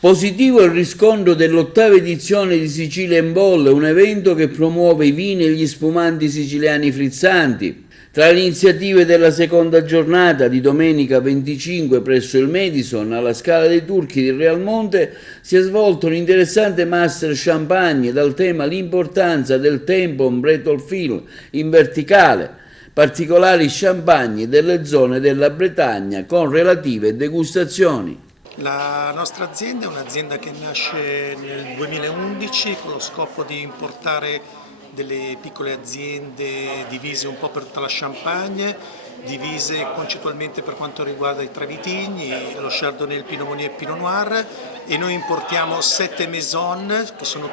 Positivo il riscontro dell'8ª edizione di Sicilia in Bolle, un evento che promuove i vini e gli spumanti siciliani frizzanti. Tra le iniziative della seconda giornata di domenica 25 presso il Madison alla Scala dei Turchi di Realmonte si è svolto un interessante master champagne dal tema l'importanza del tempo Bretton Fill in verticale, particolari champagne delle zone della Bretagna con relative degustazioni. La nostra azienda è un'azienda che nasce nel 2011 con lo scopo di importare delle piccole aziende divise un po' per tutta la Champagne, divise concettualmente per quanto riguarda i tre vitigni, lo Chardonnay, il Pinot Meunier e il Pinot Noir, e noi importiamo 7 maison che sono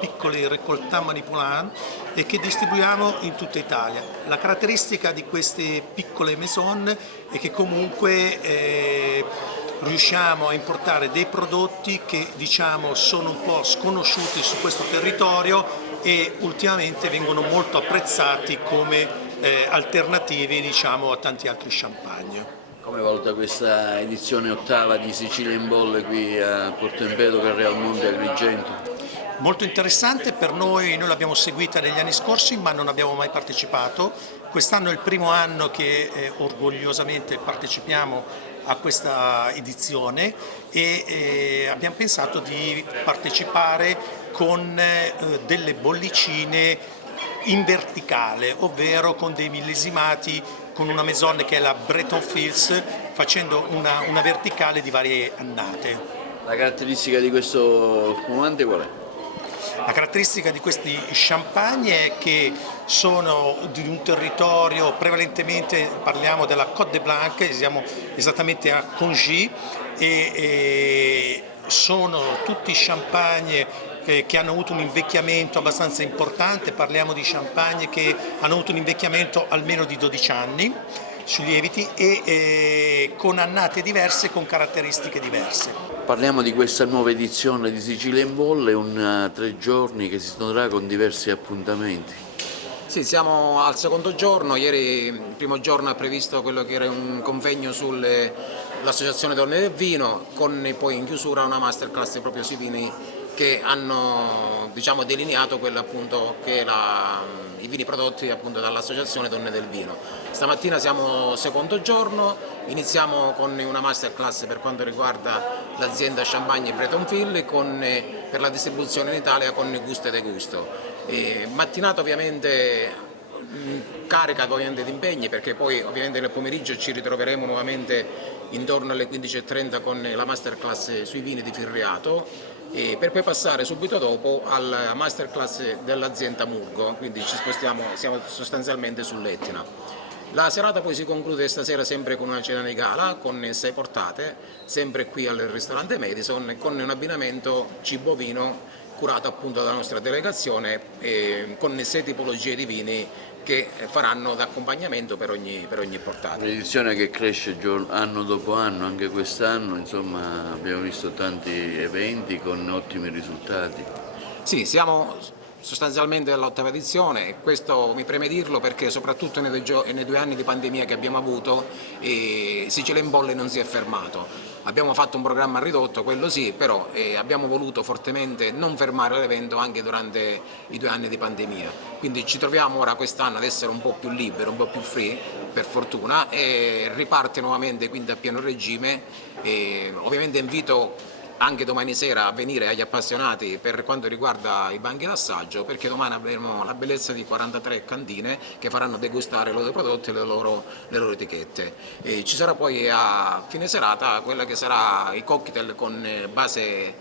piccoli récoltats manipulants e che distribuiamo in tutta Italia. La caratteristica di queste piccole maison è che comunque riusciamo a importare dei prodotti che diciamo sono un po' sconosciuti su questo territorio e ultimamente vengono molto apprezzati come alternativi diciamo, a tanti altri champagne. Come valuta questa edizione 8ª di Sicilia in Bolle qui a Porto Empedocle, a Realmonte e Agrigento? Molto interessante per noi l'abbiamo seguita negli anni scorsi ma non abbiamo mai partecipato. Quest'anno è il primo anno che orgogliosamente partecipiamo a questa edizione e abbiamo pensato di partecipare con delle bollicine in verticale, ovvero con dei millesimati con una maison che è la Bretton Fields, facendo una verticale di varie annate. La caratteristica di questo spumante qual è? La caratteristica di questi champagne è che sono di un territorio, prevalentemente parliamo della Côte de Blanc, siamo esattamente a Congy e sono tutti champagne che hanno avuto un invecchiamento abbastanza importante, parliamo di champagne che hanno avuto un invecchiamento almeno di 12 anni sui lieviti e con annate diverse, con caratteristiche diverse. Parliamo di questa nuova edizione di Sicilia in Bolle, 3 giorni che si snoderà con diversi appuntamenti. Sì, siamo al secondo giorno, ieri il primo giorno ha previsto quello che era un convegno sull'Associazione Donne del Vino, con poi in chiusura una masterclass proprio sui vini che hanno diciamo, delineato quello appunto che i vini prodotti appunto dall'Associazione Donne del Vino. Stamattina siamo secondo giorno, iniziamo con una masterclass per quanto riguarda l'azienda Champagne Bretton Fill per la distribuzione in Italia con Gusto e Degusto. Mattinata ovviamente carica ovviamente di impegni perché poi ovviamente nel pomeriggio ci ritroveremo nuovamente intorno alle 15:30 con la masterclass sui vini di Firriato per poi passare subito dopo alla masterclass dell'azienda Murgo, quindi siamo sostanzialmente sull'Etna. La serata poi si conclude stasera sempre con una cena di gala con 6 portate, sempre qui al ristorante Madison, con un abbinamento cibo-vino curato appunto dalla nostra delegazione con 6 tipologie di vini che faranno da accompagnamento per ogni portata. Un'edizione che cresce anno dopo anno, anche quest'anno insomma abbiamo visto tanti eventi con ottimi risultati. Sì, siamo sostanzialmente all'8ª edizione e questo mi preme dirlo perché soprattutto nei 2 anni di pandemia che abbiamo avuto Sicilia in Bolle non si è fermato. Abbiamo fatto un programma ridotto, quello sì, però abbiamo voluto fortemente non fermare l'evento anche durante i 2 anni di pandemia. Quindi ci troviamo ora quest'anno ad essere un po' più liberi, un po' più free, per fortuna, e riparte nuovamente quindi a pieno regime. Ovviamente invito anche domani sera a venire agli appassionati per quanto riguarda i banchi d'assaggio, perché domani avremo la bellezza di 43 cantine che faranno degustare i loro prodotti e le loro etichette. Ci sarà poi a fine serata quella che sarà i cocktail con base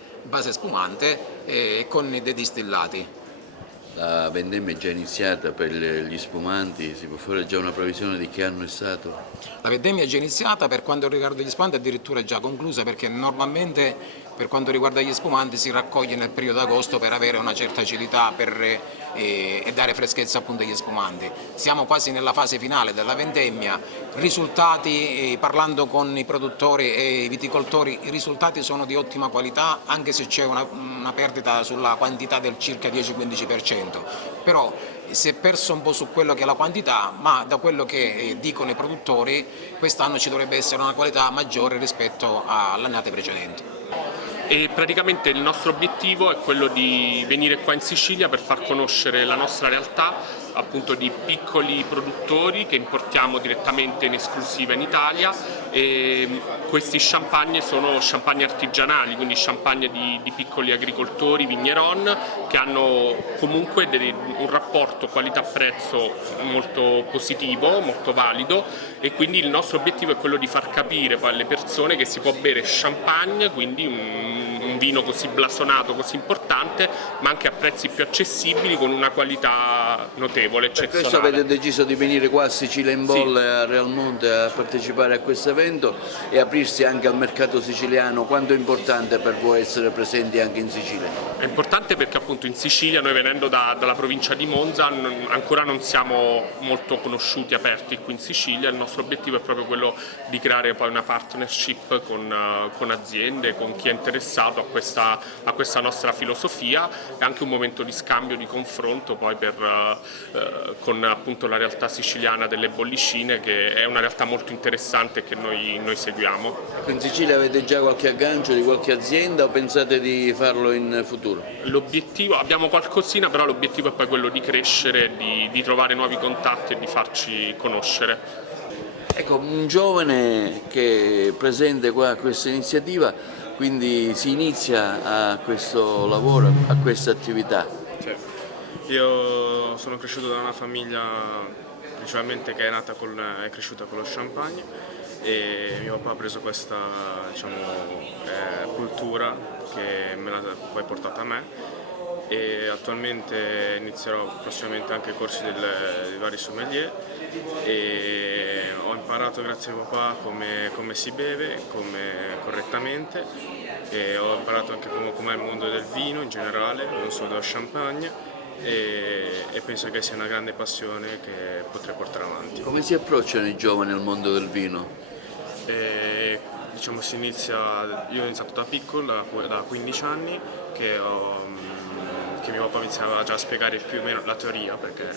spumante e con dei distillati. La vendemmia è già iniziata per gli spumanti, si può fare già una previsione di che anno è stato? La vendemmia è già iniziata, per quanto riguarda gli spumanti addirittura è già conclusa perché normalmente per quanto riguarda gli spumanti si raccoglie nel periodo agosto per avere una certa acidità e dare freschezza appunto agli spumanti. Siamo quasi nella fase finale della vendemmia, risultati, parlando con i produttori e i viticoltori, i risultati sono di ottima qualità anche se c'è una perdita sulla quantità del circa 10-15%, però si è perso un po' su quello che è la quantità, ma da quello che dicono i produttori quest'anno ci dovrebbe essere una qualità maggiore rispetto alle annate precedenti. E praticamente il nostro obiettivo è quello di venire qua in Sicilia per far conoscere la nostra realtà, appunto di piccoli produttori che importiamo direttamente in esclusiva in Italia, e questi champagne sono champagne artigianali, quindi champagne di piccoli agricoltori, vigneron, che hanno comunque un rapporto qualità-prezzo molto positivo, molto valido, e quindi il nostro obiettivo è quello di far capire poi alle persone che si può bere champagne, quindi un vino così blasonato, così importante, ma anche a prezzi più accessibili, con una qualità notevole, Per eccezionale. questo avete deciso di venire qua a Sicilia in Bolle, a Realmonte, a partecipare a questo evento e aprirsi anche al mercato siciliano. Quanto è importante per voi essere presenti anche in Sicilia? È importante perché appunto in Sicilia, noi venendo dalla provincia di Monza, ancora non siamo molto conosciuti, aperti qui in Sicilia. Il nostro obiettivo è proprio quello di creare poi una partnership con aziende, con chi è interessato a questa nostra filosofia, e anche un momento di scambio, di confronto poi con appunto la realtà siciliana delle bollicine, che è una realtà molto interessante che noi seguiamo. In Sicilia avete già qualche aggancio di qualche azienda o pensate di farlo in futuro? L'obiettivo, abbiamo qualcosina, però l'obiettivo è poi quello di crescere, di trovare nuovi contatti e di farci conoscere. Ecco, un giovane che è presente qua a questa iniziativa, quindi si inizia a questo lavoro, a questa attività. Certo. Io sono cresciuto da una famiglia principalmente che è cresciuta con lo champagne, e mio papà ha preso questa, diciamo, cultura che me l'ha poi portata a me, e attualmente inizierò prossimamente anche i corsi dei vari sommelier, e ho imparato grazie a mio papà come si beve, correttamente, e ho imparato anche com'è il mondo del vino in generale, non solo dello champagne, e penso che sia una grande passione che potrei portare avanti. Come si approcciano i giovani al mondo del vino? Diciamo io ho iniziato da piccolo, da 15 anni, che mio papà mi iniziava già a spiegare più o meno la teoria, perché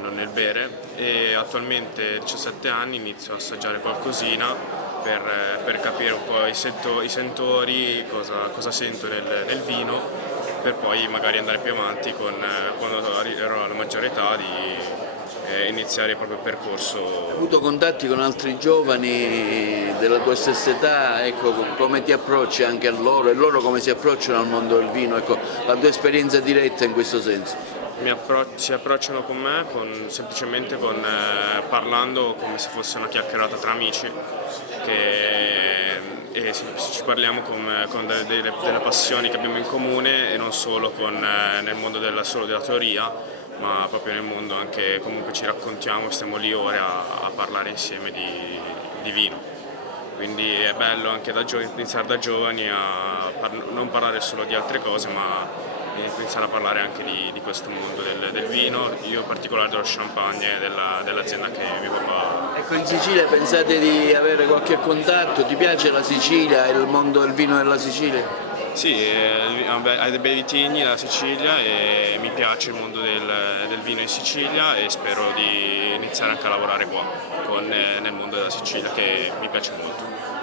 non nel bere, e attualmente a 17 anni inizio a assaggiare qualcosina per capire un po' i sentori, cosa sento nel vino, per poi magari andare più avanti quando arriverò alla maggiore età di iniziare il proprio percorso. Hai avuto contatti con altri giovani della tua stessa età? Ecco, come ti approcci anche a loro e loro come si approcciano al mondo del vino? Ecco, la tua esperienza diretta in questo senso. Si approcciano con me semplicemente parlando come se fosse una chiacchierata tra amici, e ci parliamo con delle passioni che abbiamo in comune, e non solo nel mondo solo della teoria, ma proprio nel mondo anche, comunque ci raccontiamo, stiamo lì ore a parlare insieme di vino. Quindi è bello anche iniziare da giovani a non parlare solo di altre cose, ma iniziare a parlare anche di questo mondo del vino, io in particolare dello champagne, dell'azienda che mio papà. Ecco, in Sicilia pensate di avere qualche contatto? Ti piace la Sicilia e il mondo del vino della Sicilia? Sì, ha dei bei vitigni la Sicilia, e mi piace il mondo del vino in Sicilia, e spero di iniziare anche a lavorare qua nel mondo della Sicilia, che mi piace molto.